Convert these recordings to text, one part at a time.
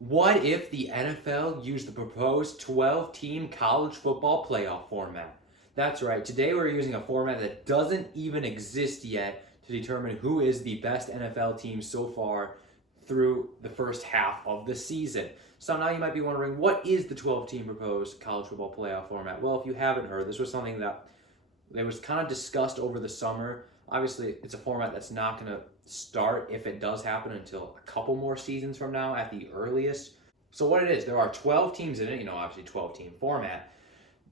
What if the NFL used the proposed 12-team college football playoff format? That's right, today we're using a format that doesn't even exist yet to determine who is the best NFL team so far through the first half of the season. So now you might be wondering, what is the 12-team proposed college football playoff format? Well, if you haven't heard, this was something that it was kind of discussed over the summer. Obviously, it's a format that's not going to start, if it does happen, until a couple more seasons from now at the earliest. So what it is, there are 12 teams in it, obviously 12-team format.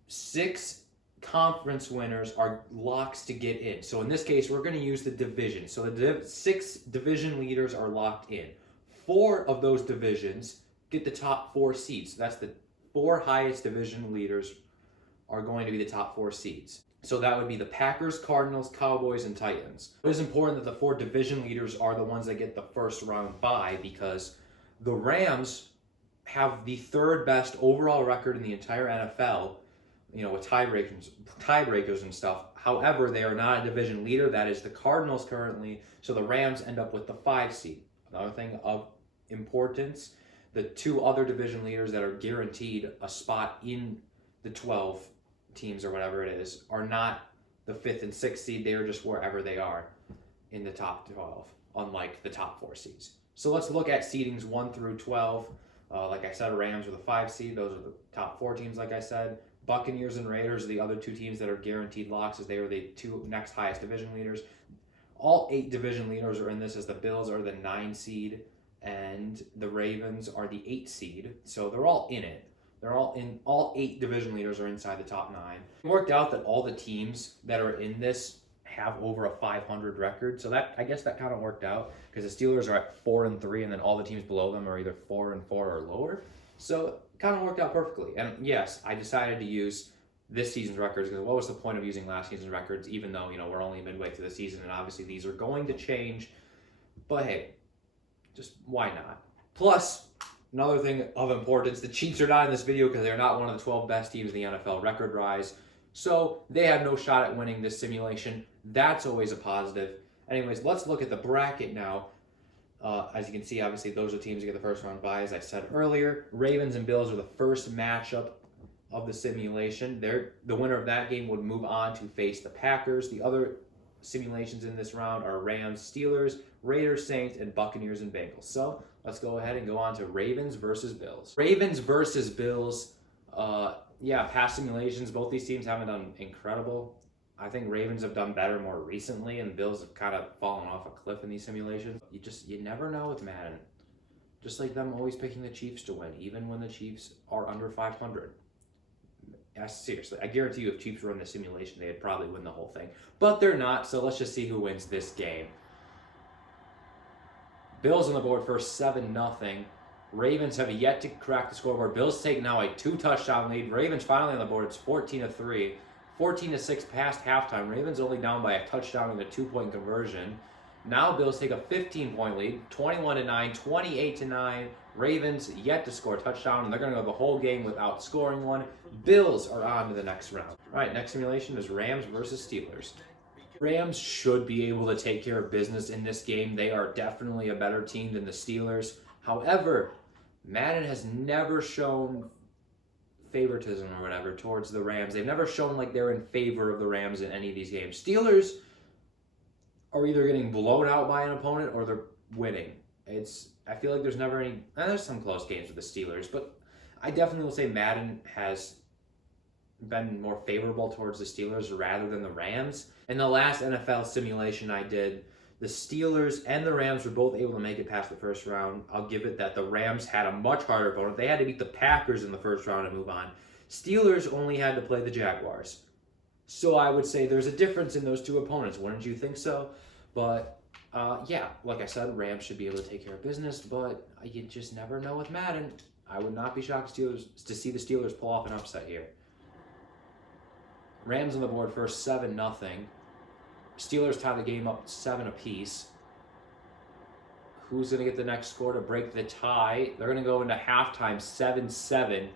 6 conference winners are locks to get in. So in this case, we're going to use the division. So the 6 division leaders are locked in. 4 of those divisions get the top 4 seeds. That's the 4 highest division leaders are going to be the top 4 seeds. So that would be the Packers, Cardinals, Cowboys, and Titans. It is important that the 4 division leaders are the ones that get the first round bye, because the Rams have the 3rd best overall record in the entire NFL, with tiebreakers and stuff. However, they are not a division leader. That is the Cardinals currently. So the Rams end up with the 5 seed. Another thing of importance, the 2 other division leaders that are guaranteed a spot in the 12 teams or whatever it is are not the 5th and 6th seed. They are just wherever they are in the top 12, unlike the top 4 seeds. So let's look at seedings 1 through 12. Like I said, Rams are the 5 seed. Those are the top 4 teams, like I said. Buccaneers and Raiders are the other 2 teams that are guaranteed locks, as they are the 2 next highest division leaders. All 8 division leaders are in this, as the Bills are the 9 seed and the Ravens are the 8 seed. So they're all in it. They're all in. All 8 division leaders are inside the top 9. It worked out that all the teams that are in this have over a 500 record. So I guess that kind of worked out, because the Steelers are at 4-3, and then all the teams below them are either 4-4 or lower. So it kind of worked out perfectly. And yes, I decided to use this season's records, because what was the point of using last season's records, even though, we're only midway through the season, and obviously these are going to change. But hey, just why not? Plus, another thing of importance, the Chiefs are not in this video because they're not one of the 12 best teams in the NFL record-wise. So they have no shot at winning this simulation. That's always a positive. Anyways, let's look at the bracket now. As you can see, obviously, those are teams that get the first round bye, as I said earlier. Ravens and Bills are the first matchup of the simulation. The winner of that game would move on to face the Packers. The other simulations in this round are Rams, Steelers, Raiders, Saints, and Buccaneers and Bengals. So let's go ahead and go on to Ravens versus Bills. Ravens versus Bills. Past simulations, both these teams haven't done incredible. I think Ravens have done better more recently, and Bills have kind of fallen off a cliff in these simulations. You never know with Madden. Just like them always picking the Chiefs to win, even when the Chiefs are under 500. Seriously, I guarantee you if Chiefs were in the simulation, they'd probably win the whole thing. But they're not, so let's just see who wins this game. Bills on the board first, 7-0. Ravens have yet to crack the scoreboard. Bills take now a 2-touchdown lead. Ravens finally on the board. It's 14-3. 14-6 past halftime. Ravens only down by a touchdown and a 2-point conversion. Now Bills take a 15-point lead, 21-9, 28-9. Ravens yet to score a touchdown, and they're going to go the whole game without scoring one. Bills are on to the next round. All right, next simulation is Rams versus Steelers. Rams should be able to take care of business in this game. They are definitely a better team than the Steelers. However, Madden has never shown favoritism or whatever towards the Rams. They've never shown like they're in favor of the Rams in any of these games. Steelers are either getting blown out by an opponent or they're winning. I feel like there's never any. There's some close games with the Steelers, but I definitely will say Madden has been more favorable towards the Steelers rather than the Rams. In the last NFL simulation I did, the Steelers and the Rams were both able to make it past the first round. I'll give it that the Rams had a much harder opponent. They had to beat the Packers in the first round to move on. Steelers only had to play the Jaguars. So I would say there's a difference in those 2 opponents. Wouldn't you think so? But like I said, Rams should be able to take care of business, but you just never know with Madden. I would not be shocked to see the Steelers pull off an upset here. Rams on the board first, 7-0. Steelers tie the game up 7 apiece. Who's going to get the next score to break the tie? They're going to go into halftime 7-7.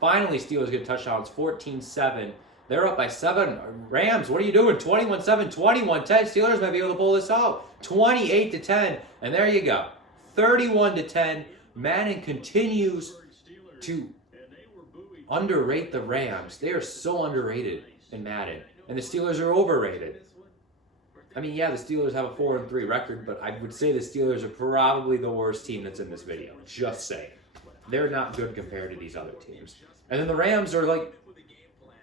Finally, Steelers get a touchdown. It's 14-7. They're up by 7. Rams, what are you doing? 21-7, 21-10. Steelers might be able to pull this out. 28-10. And there you go. 31-10. Madden continues to underrate the Rams. They are so underrated in Madden. And the Steelers are overrated. I mean, yeah, the Steelers have a 4-3 record, but I would say the Steelers are probably the worst team that's in this video. Just saying. They're not good compared to these other teams. And then the Rams are like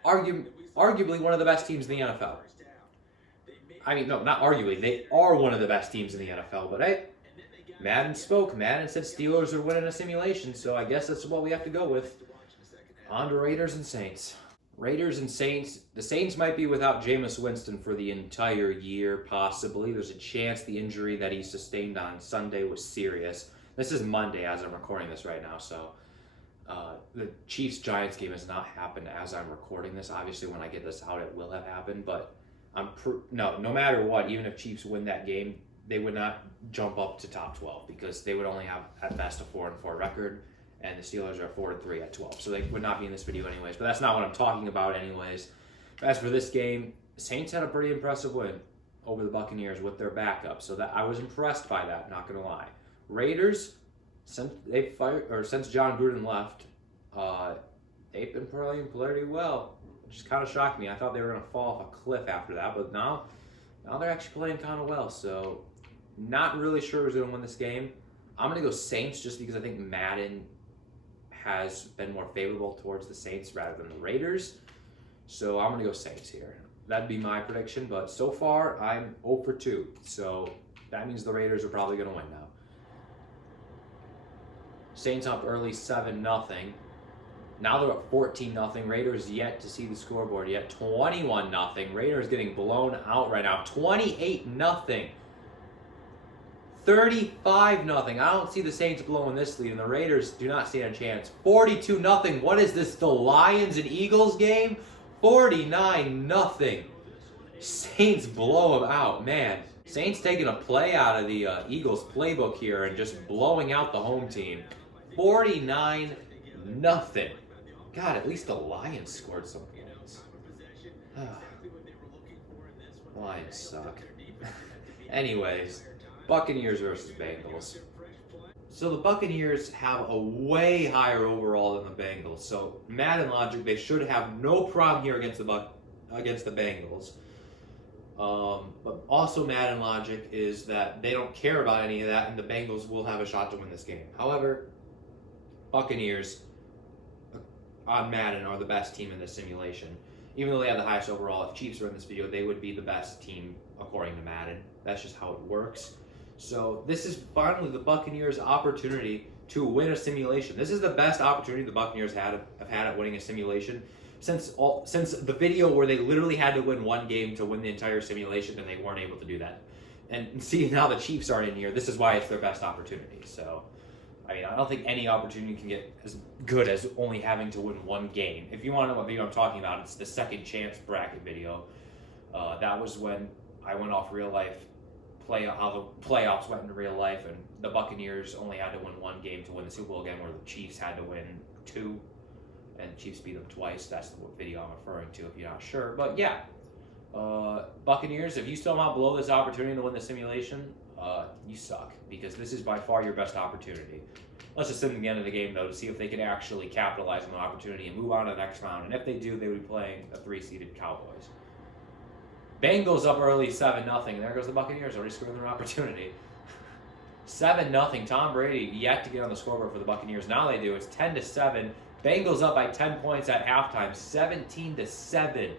arguably one of the best teams in the NFL. I mean, no, not arguably. They are one of the best teams in the NFL. But hey, Madden spoke. Madden said Steelers are winning a simulation, so I guess that's what we have to go with. On to Raiders and Saints. Raiders and Saints. The Saints might be without Jameis Winston for the entire year, possibly. There's a chance the injury that he sustained on Sunday was serious. This is Monday as I'm recording this right now, so the Chiefs-Giants game has not happened as I'm recording this. Obviously, when I get this out, it will have happened, but no matter what, even if Chiefs win that game, they would not jump up to top 12 because they would only have, at best, a 4-4 record. And the Steelers are 4-3 at 12. So they would not be in this video anyways. But that's not what I'm talking about anyways. As for this game, Saints had a pretty impressive win over the Buccaneers with their backup. So that I was impressed by that, not going to lie. Raiders, since John Gruden left, they've been playing pretty well, which just kind of shocked me. I thought they were going to fall off a cliff after that. But now they're actually playing kind of well. So not really sure who's going to win this game. I'm going to go Saints just because I think Madden has been more favorable towards the Saints rather than the Raiders. So I'm going to go Saints here. That'd be my prediction, but so far I'm 0 for 2. So that means the Raiders are probably going to win now. Saints up early 7-0. Now they're up 14-0. Raiders yet to see the scoreboard yet. 21-0. Raiders getting blown out right now. 28-0. 35-0. I don't see the Saints blowing this lead, and the Raiders do not stand a chance. 42-0. What is this, the Lions and Eagles game? 49-0. Saints blow them out, man. Saints taking a play out of the Eagles playbook here and just blowing out the home team. 49-0. God, at least the Lions scored some points. Lions suck. Anyways. Buccaneers versus Bengals. So the Buccaneers have a way higher overall than the Bengals. So Madden logic, they should have no problem here against the Bengals. But also Madden logic is that they don't care about any of that, and the Bengals will have a shot to win this game. However, Buccaneers on Madden are the best team in this simulation. Even though they have the highest overall, if Chiefs were in this video, they would be the best team according to Madden. That's just how it works. So this is finally the Buccaneers' opportunity to win a simulation. This is the best opportunity the Buccaneers have had at winning a simulation since the video where they literally had to win one game to win the entire simulation, and they weren't able to do that. And see, now the Chiefs aren't in here. This is why it's their best opportunity. So, I mean, I don't think any opportunity can get as good as only having to win one game. If you want to know what video I'm talking about, it's the second chance bracket video. That was when I went off real life, how the playoffs went into real life, and the Buccaneers only had to win one game to win the Super Bowl again, where the Chiefs had to win 2, and the Chiefs beat them twice. That's the video I'm referring to if you're not sure. But yeah, Buccaneers, if you still not blow this opportunity to win the simulation, you suck, because this is by far your best opportunity. Let's just send them the end of the game, though, to see if they can actually capitalize on the opportunity and move on to the next round. And if they do, they would be playing the 3-seeded Cowboys. Bengals up early 7-0. There goes the Buccaneers, already screwing their opportunity. 7-0. Tom Brady yet to get on the scoreboard for the Buccaneers. Now they do. It's 10-7. Bengals up by 10 points at halftime. 17-7.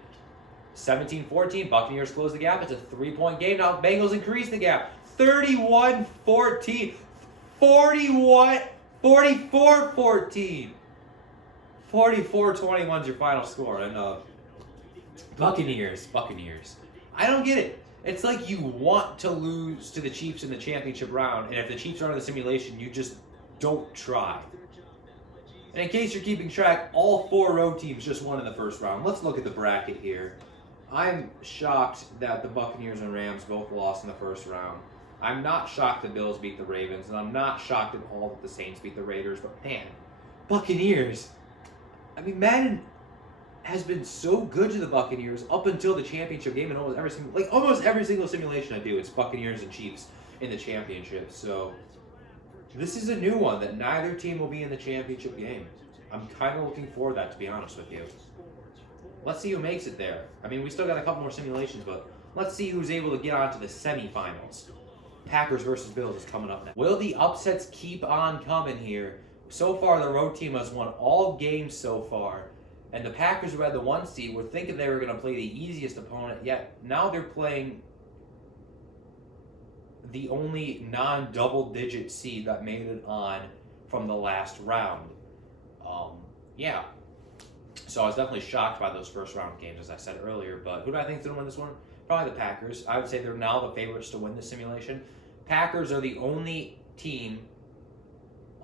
17-14. Buccaneers close the gap. It's a 3-point game. Now Bengals increase the gap. 31-14. 44-14. 44-21 is your final score. And Buccaneers. I don't get it. It's like you want to lose to the Chiefs in the championship round, and if the Chiefs are in the simulation, you just don't try. And in case you're keeping track, all 4 road teams just won in the first round. Let's look at the bracket here. I'm shocked that the Buccaneers and Rams both lost in the first round. I'm not shocked the Bills beat the Ravens, and I'm not shocked at all that the Saints beat the Raiders, but man, Buccaneers. I mean, Madden has been so good to the Buccaneers up until the championship game, and almost every single simulation I do, it's Buccaneers and Chiefs in the championship. So This is a new one that neither team will be in the championship game. I'm kind of looking forward to that, to be honest with you. Let's see who makes it there. I mean, we still got a couple more simulations, but let's see who's able to get onto the semifinals. Packers versus Bills is coming up next. Will the upsets keep on coming here? So far, the road team has won all games so far, and the Packers, who had the 1 seed, were thinking they were going to play the easiest opponent, yet now they're playing the only non-double-digit seed that made it on from the last round. Yeah. So I was definitely shocked by those first round games, as I said earlier. But who do I think is going to win this one? Probably the Packers. I would say they're now the favorites to win this simulation. Packers are the only team,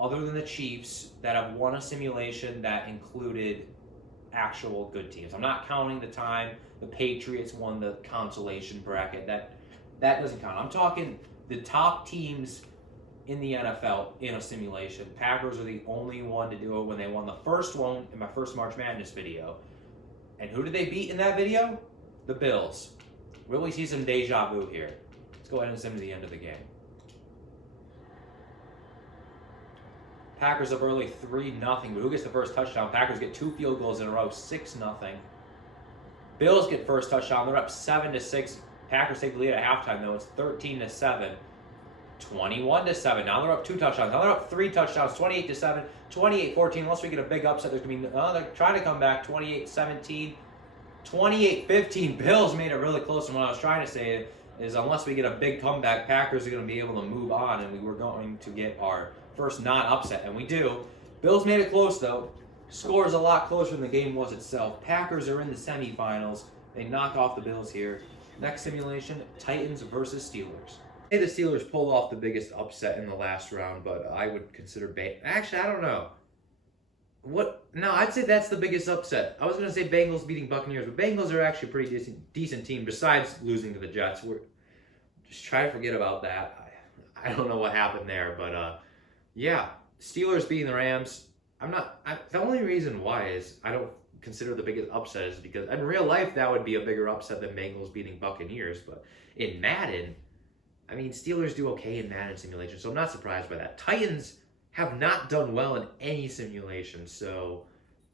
other than the Chiefs, that have won a simulation that included actual good teams. I'm not counting the time the Patriots won the consolation bracket. That doesn't count. I'm talking the top teams in the NFL in a simulation. Packers are the only one to do it when they won the first one in my first March Madness video. And who did they beat in that video? The Bills. Will we see some deja vu here? Let's go ahead and sim to the end of the game. Packers up early 3-0, but who gets the first touchdown? Packers get 2 field goals in a row, 6-0. Bills get first touchdown. They're up 7-6. Packers take the lead at halftime, though. It's 13-7. 21-7. Now they're up 2 touchdowns. Now they're up 3 touchdowns. 28-7. 28-14. Unless we get a big upset, there's going to be... they're trying to come back. 28-17. 28-15. Bills made it really close. And what I was trying to say is unless we get a big comeback, Packers are going to be able to move on, and we were going to get our first non-upset. And we do. Bills made it close, though. Score is a lot closer than the game was itself. Packers are in the semifinals. They knock off the Bills here. Next simulation, Titans versus Steelers. The Steelers pulled off the biggest upset in the last round, but I would consider actually, I don't know. No, I'd say that's the biggest upset. I was going to say Bengals beating Buccaneers, but Bengals are actually a pretty decent team besides losing to the Jets. We're just try to forget about that. I don't know what happened there, but yeah, Steelers beating the Rams. The only reason why is I don't consider the biggest upset is because in real life that would be a bigger upset than Bengals beating Buccaneers, but in Madden, I mean, Steelers do okay in Madden simulation, so I'm not surprised by that. Titans have not done well in any simulation, so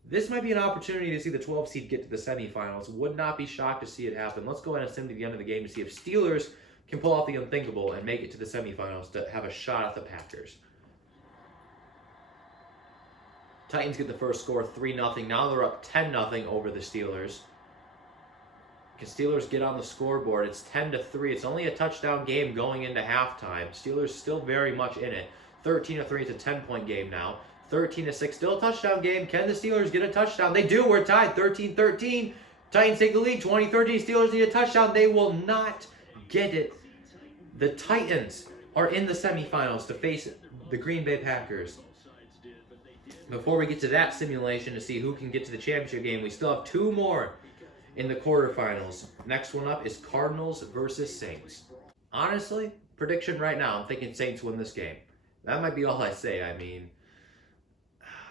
this might be an opportunity to see the 12 seed get to the semifinals. Would not be shocked to see it happen. Let's go ahead and sim to the end of the game to see if Steelers can pull off the unthinkable and make it to the semifinals to have a shot at the Packers. Titans get the first score, 3-0. Now they're up 10-0 over the Steelers. Can Steelers get on the scoreboard? It's 10-3. It's only a touchdown game going into halftime. Steelers still very much in it. 13-3. It's a 10-point game now. 13-6. Still a touchdown game. Can the Steelers get a touchdown? They do. We're tied. 13-13. Titans take the lead. 20-13. Steelers need a touchdown. They will not get it. The Titans are in the semifinals to face the Green Bay Packers. Before we get to that simulation to see who can get to the championship game, we still have 2 more in the quarterfinals. Next one up is Cardinals versus Saints. Honestly, prediction right now, I'm thinking Saints win this game. That might be all I say. I mean,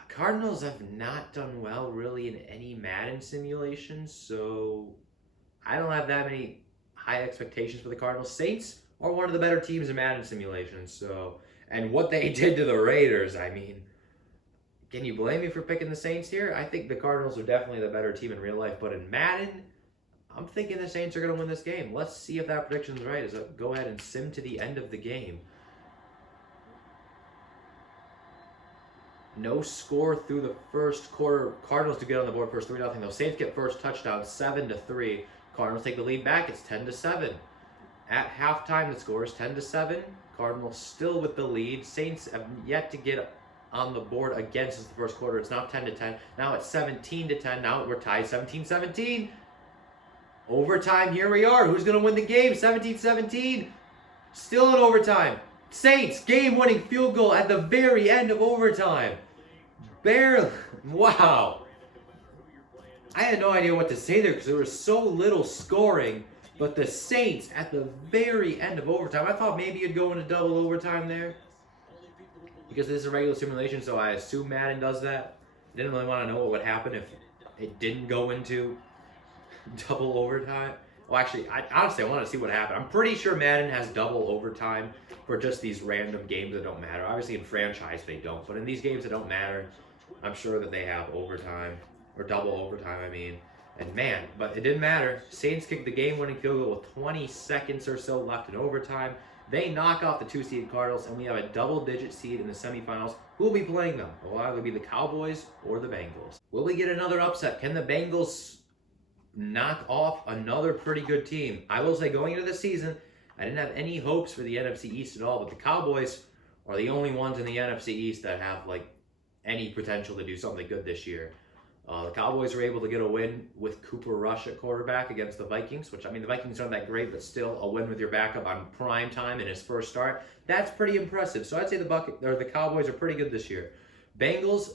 Cardinals have not done well really in any Madden simulations, so I don't have that many high expectations for the Cardinals. Saints are one of the better teams in Madden simulations, so, and what they did to the Raiders, I mean, can you blame me for picking the Saints here? I think the Cardinals are definitely the better team in real life, but in Madden, I'm thinking the Saints are going to win this game. Let's see if that prediction's right. As I go ahead and sim to the end of the game. No score through the first quarter. Cardinals to get on the board first, 3-0. Though Saints get first touchdown, 7-3. Cardinals take the lead back. It's 10-7. At halftime, the score is 10-7. Cardinals still with the lead. Saints have yet to get on the board again since the first quarter. It's now 10-10. Now it's 17-10. Now we're tied 17-17. Overtime, here we are. Who's going to win the game? 17-17. Still in overtime. Saints, game-winning field goal at the very end of overtime. Barely. Wow. I had no idea what to say there because there was so little scoring. But the Saints at the very end of overtime. I thought maybe you'd go into double overtime there, because this is a regular simulation, so I assume Madden does that. Didn't really want to know what would happen if it didn't go into double overtime. Well, actually, honestly, I want to see what happened. I'm pretty sure Madden has double overtime for just these random games that don't matter. Obviously, in franchise, they don't. But in these games that don't matter, I'm sure that they have overtime, or double overtime, I mean. And man, but it didn't matter. Saints kicked the game-winning field goal with 20 seconds or so left in overtime. They knock off the 2-seed Cardinals, and we have a double-digit seed in the semifinals. Who will be playing them? It will either be the Cowboys or the Bengals. Will we get another upset? Can the Bengals knock off another pretty good team? I will say, going into the season, I didn't have any hopes for the NFC East at all, but the Cowboys are the only ones in the NFC East that have like any potential to do something good this year. The Cowboys were able to get a win with Cooper Rush at quarterback against the Vikings, which, I mean, the Vikings aren't that great, but still a win with your backup on prime time in his first start. That's pretty impressive. So I'd say the Cowboys are pretty good this year. Bengals,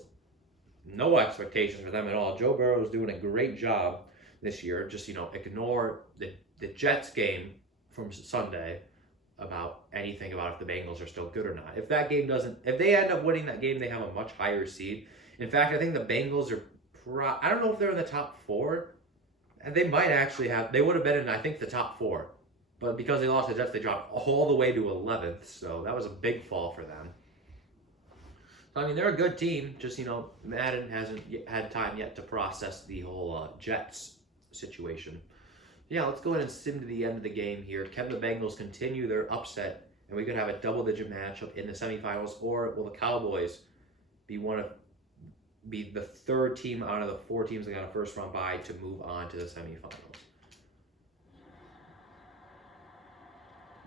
no expectations for them at all. Joe Burrow is doing a great job this year. Just, ignore the Jets game from Sunday about anything about if the Bengals are still good or not. If they end up winning that game, they have a much higher seed. In fact, I think the Bengals are I don't know if they're in the top 4. And they might actually they would have been in, I think, the top 4. But because they lost the Jets, they dropped all the way to 11th. So that was a big fall for them. So, I mean, they're a good team. Just, Madden hasn't had time yet to process the whole Jets situation. Yeah, let's go ahead and sim to the end of the game here. Can the Bengals continue their upset? And we could have a double-digit matchup in the semifinals. Or will the Cowboys be the third team out of the 4 teams that got a first-round bye to move on to the semifinals?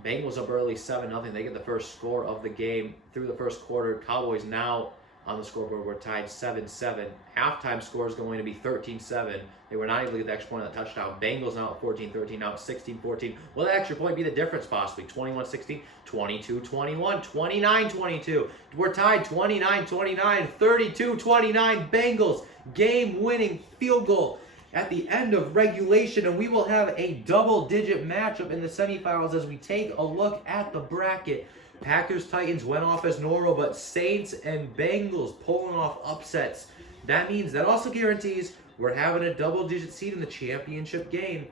Bengals up early, 7-0. They get the first score of the game through the first quarter. Cowboys now on the scoreboard were tied 7-7. Halftime score is going to be 13-7. They were not able to get the extra point on the touchdown. Bengals now at 14-13, now at 16-14. Will that extra point be the difference possibly? 21-16, 22-21, 29-22. We're tied 29-29, 32-29. Bengals game-winning field goal at the end of regulation, and we will have a double-digit matchup in the semifinals as we take a look at the bracket. Packers-Titans went off as normal, but Saints and Bengals pulling off upsets. That also guarantees we're having a double-digit seed in the championship game.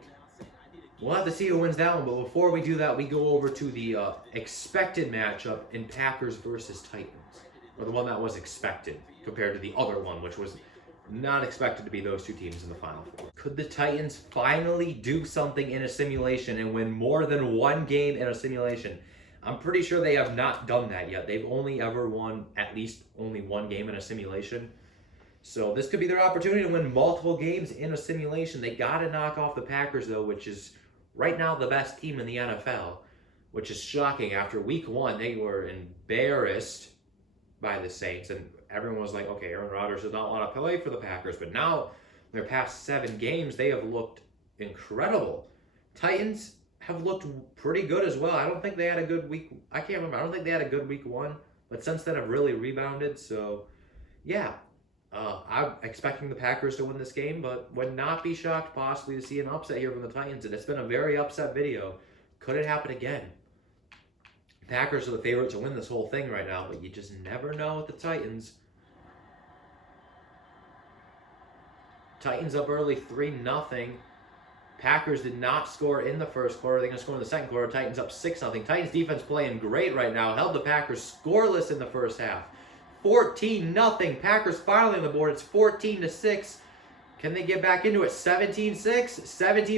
We'll have to see who wins that one, but before we do that, we go over to the expected matchup in Packers versus Titans, or the one that was expected compared to the other one, which was not expected to be those 2 teams in the Final Four. Could the Titans finally do something in a simulation and win more than one game in a simulation? I'm pretty sure they have not done that yet. They've only ever won at least only one game in a simulation. So this could be their opportunity to win multiple games in a simulation. They got to knock off the Packers, though, which is right now the best team in the NFL, which is shocking. After week 1, they were embarrassed by the Saints, and everyone was like, okay, Aaron Rodgers does not want to play for the Packers. But now, their past 7 games, they have looked incredible. Titans have looked pretty good as well. I don't think they had a good week. I can't remember. I don't think they had a good week 1, but since then have really rebounded. So, yeah, I'm expecting the Packers to win this game, but would not be shocked possibly to see an upset here from the Titans. And it's been a very upset video. Could it happen again? Packers are the favorites to win this whole thing right now, but you just never know with the Titans. Titans up early, 3-0. Packers did not score in the first quarter. They're going to score in the second quarter. Titans up 6-0. Titans defense playing great right now. Held the Packers scoreless in the first half. 14-0. Packers finally on the board. It's 14-6. Can they get back into it? 17-6.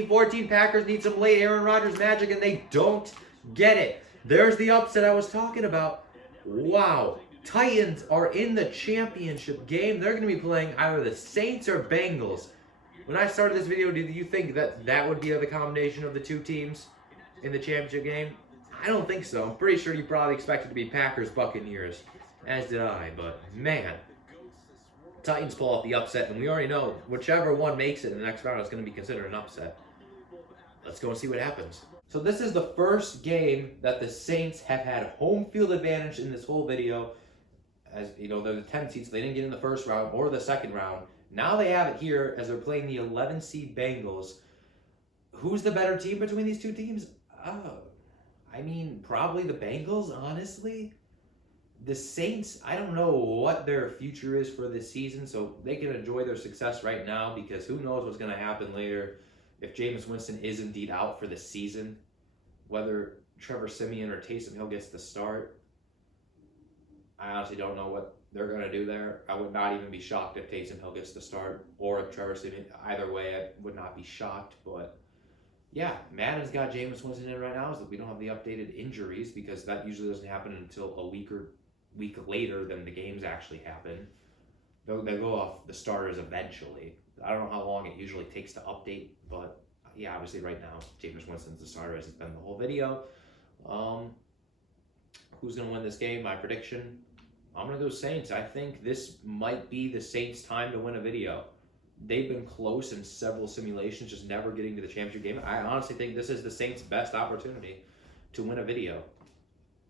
17-14. Packers need some late Aaron Rodgers magic, and they don't get it. There's the upset I was talking about. Wow. Titans are in the championship game. They're going to be playing either the Saints or Bengals. When I started this video, did you think that would be the combination of the 2 teams in the championship game? I don't think so. I'm pretty sure you probably expected it to be Packers-Buccaneers, as did I. But, man, Titans pull off the upset, and we already know whichever one makes it in the next round is going to be considered an upset. Let's go and see what happens. So this is the first game that the Saints have had home field advantage in this whole video. As you know, they're the 10 seeds. They didn't get in the first round or the second round. Now they have it here as they're playing the 11 seed Bengals. Who's the better team between these 2 teams? I mean, probably the Bengals, honestly. The Saints, I don't know what their future is for this season, so they can enjoy their success right now because who knows what's going to happen later. if Jameis Winston is indeed out for the season, whether Trevor Siemian or Taysom Hill gets the start, I honestly don't know what they're going to do there. I would not even be shocked if Taysom Hill gets the start or if Trevor Siemian. Either way, I would not be shocked. But yeah, Madden's got Jameis Winston in right now. So we don't have the updated injuries because that usually doesn't happen until a week later than the games actually happen. They'll go off the starters eventually. I don't know how long it usually takes to update, but yeah, obviously right now Jameis Winston's the starter as it's been the whole video. Who's going to win this game? My prediction, I'm going to go Saints. I think this might be the Saints' time to win a video. They've been close in several simulations, just never getting to the championship game. I honestly think this is the Saints' best opportunity to win a video.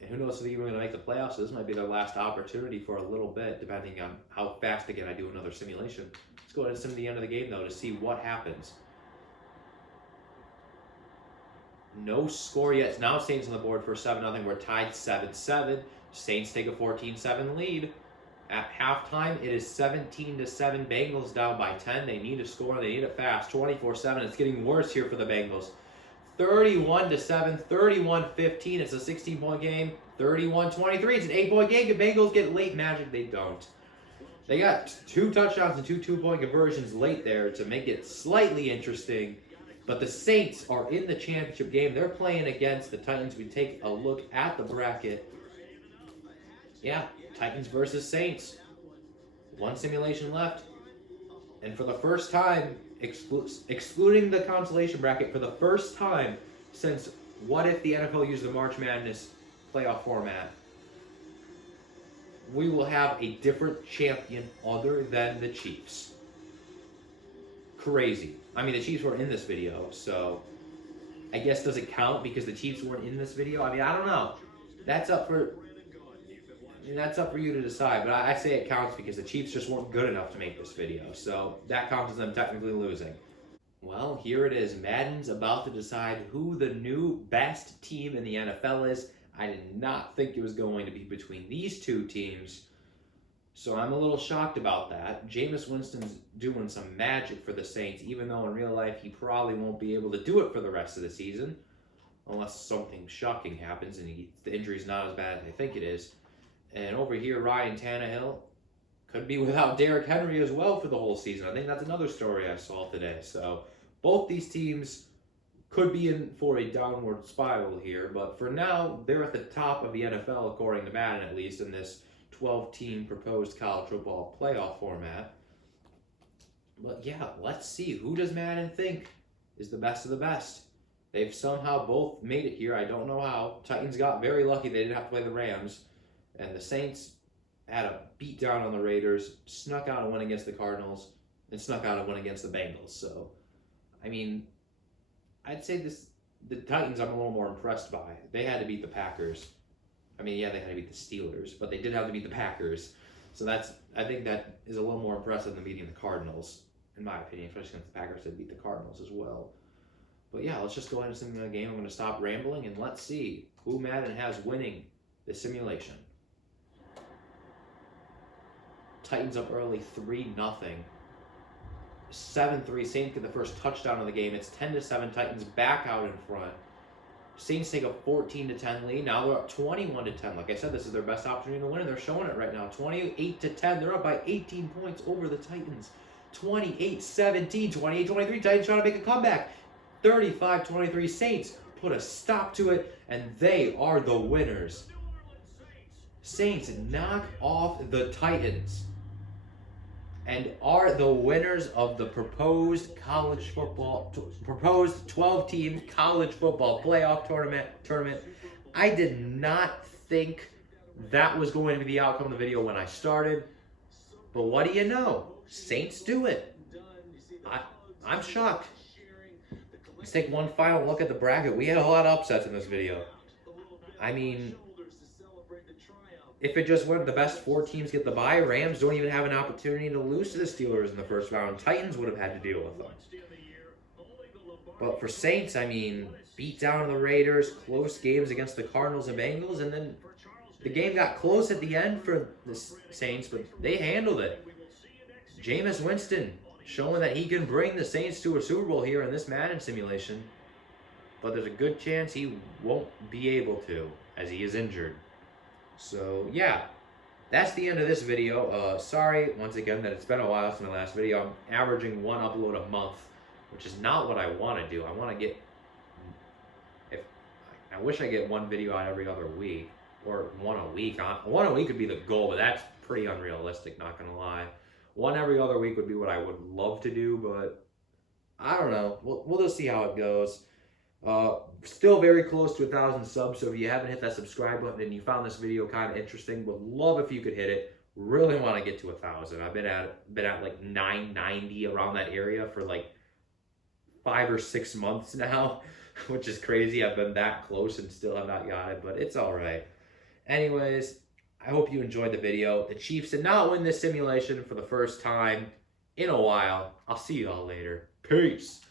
And who knows if they're even going to make the playoffs, so this might be their last opportunity for a little bit, depending on how fast, again, I do another simulation. Let's go ahead and sim to the end of the game, though, to see what happens. No score yet. It's now Saints on the board for 7-0. We're tied 7-7. Saints take a 14-7 lead. At halftime, it is 17-7. Bengals down by 10. They need a score. They need it fast. 24-7. It's getting worse here for the Bengals. 31-7. 31-15. It's a 16-point game. 31-23. It's an 8-point game. The Bengals get late magic. They don't. They got 2 touchdowns and 2 two-point conversions late there to make it slightly interesting. But the Saints are in the championship game. They're playing against the Titans. We take a look at the bracket. Yeah, Titans versus Saints. 1 simulation left. And for the first time, excluding the consolation bracket, for the first time since what if the NFL used the March Madness playoff format, we will have a different champion other than the Chiefs. Crazy. I mean, the Chiefs weren't in this video, so I guess does it count because the Chiefs weren't in this video? I mean, I don't know. That's up for you to decide, but I say it counts because the Chiefs just weren't good enough to make this video, so that counts as them technically losing. Well, here it is. Madden's about to decide who the new best team in the NFL is. I did not think it was going to be between these 2 teams. So I'm a little shocked about that. Jameis Winston's doing some magic for the Saints, even though in real life he probably won't be able to do it for the rest of the season, unless something shocking happens and the injury's not as bad as I think it is. And over here, Ryan Tannehill could be without Derrick Henry as well for the whole season. I think that's another story I saw today. So both these teams could be in for a downward spiral here, but for now, they're at the top of the NFL, according to Madden at least, in this 12-team proposed college football playoff format. But yeah, let's see. Who does Madden think is the best of the best? They've somehow both made it here. I don't know how. Titans got very lucky they didn't have to play the Rams. And the Saints had a beat down on the Raiders, snuck out a win against the Cardinals, and snuck out a win against the Bengals. So, I mean, I'd say the Titans I'm a little more impressed by. They had to beat the Packers. I mean, yeah, they had to beat the Steelers, but they did have to beat the Packers. So I think that is a little more impressive than beating the Cardinals, in my opinion, especially since the Packers did beat the Cardinals as well. But yeah, let's just go ahead and sim the game. I'm going to stop rambling, and let's see who Madden has winning the simulation. Titans up early, 3-0. 7-3, Saints get the first touchdown of the game. It's 10-7, Titans back out in front. Saints take a 14-10 lead. Now they're up 21-10. Like I said, this is their best opportunity to win, and they're showing it right now. 28-10. They're up by 18 points over the Titans. 28-17, 28-23. Titans trying to make a comeback. 35-23. Saints put a stop to it, and they are the winners. Saints knock off the Titans and are the winners of the proposed 12-team college football playoff tournament. I did not think that was going to be the outcome of the video when I started, but what do you know? Saints do it. I'm shocked. Let's take one final look at the bracket. We had a lot of upsets in this video. I mean, if it just went the best 4 teams get the bye, Rams don't even have an opportunity to lose to the Steelers in the first round. Titans would have had to deal with them. But for Saints, I mean, beat down on the Raiders, close games against the Cardinals and Bengals, and then the game got close at the end for the Saints, but they handled it. Jameis Winston, showing that he can bring the Saints to a Super Bowl here in this Madden simulation. But there's a good chance he won't be able to, as he is injured. So, yeah. That's the end of this video. Sorry, once again, that it's been a while since my last video. I'm averaging one upload a month, which is not what I want to do. I want to get... I wish I get one video out every other week, or one a week. One a week would be the goal, but that's pretty unrealistic, not going to lie. One every other week would be what I would love to do, but I don't know. We'll just see how it goes. Still very close to 1,000 subs, so if you haven't hit that subscribe button and you found this video kind of interesting, would love if you could hit it. Really want to get to 1,000. I've been at like 990 around that area for like 5 or 6 months now, which is crazy. I've been that close and still have not got it, but it's all right. Anyways, I hope you enjoyed the video. The Chiefs did not win this simulation for the first time in a while. I'll see you all later. Peace.